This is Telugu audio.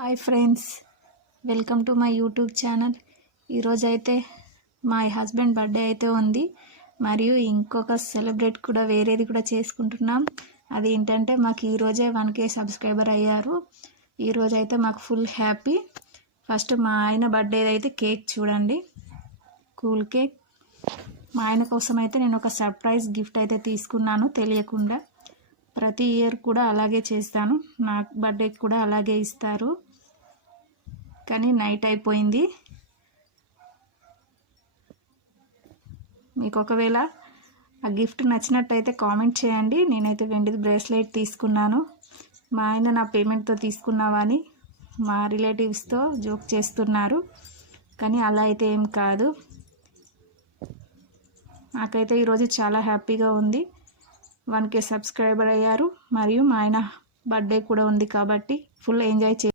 Hi friends, welcome to my YouTube channel. ఈరోజైతే మా హస్బెండ్ బర్త్డే అయితే ఉంది. మరియు ఇంకొక సెలబ్రేట్ కూడా వేరేది కూడా చేసుకుంటున్నాం. అది ఏంటంటే మాకు ఈరోజే 1K సబ్స్క్రైబర్ అయ్యారు. ఈరోజైతే మాకు ఫుల్ హ్యాపీ. ఫస్ట్ మా ఆయన బర్త్డే అయితే కేక్ చూడండి, కూల్ కేక్. మా ఆయన కోసం అయితే నేను ఒక సర్ప్రైజ్ గిఫ్ట్ అయితే తీసుకున్నాను తెలియకుండా. ప్రతి ఇయర్ కూడా అలాగే చేస్తాను, నా బర్త్డేకి కూడా అలాగే ఇస్తారు. కానీ నైట్ అయిపోయింది. మీకు ఒకవేళ ఆ గిఫ్ట్ నచ్చినట్టయితే కామెంట్ చేయండి. నేనైతే వెండిది బ్రేస్లెట్ తీసుకున్నాను. మా ఆయన నా పేమెంట్తో తీసుకున్నావా అని మా రిలేటివ్స్తో జోక్ చేస్తున్నారు, కానీ అలా అయితే ఏం కాదు. నాకైతే ఈరోజు చాలా హ్యాపీగా ఉంది. 1K సబ్స్క్రైబర్ అయ్యారు. మరియు మా ఆయన బర్త్డే కూడా ఉంది కాబట్టి ఫుల్ ఎంజాయ్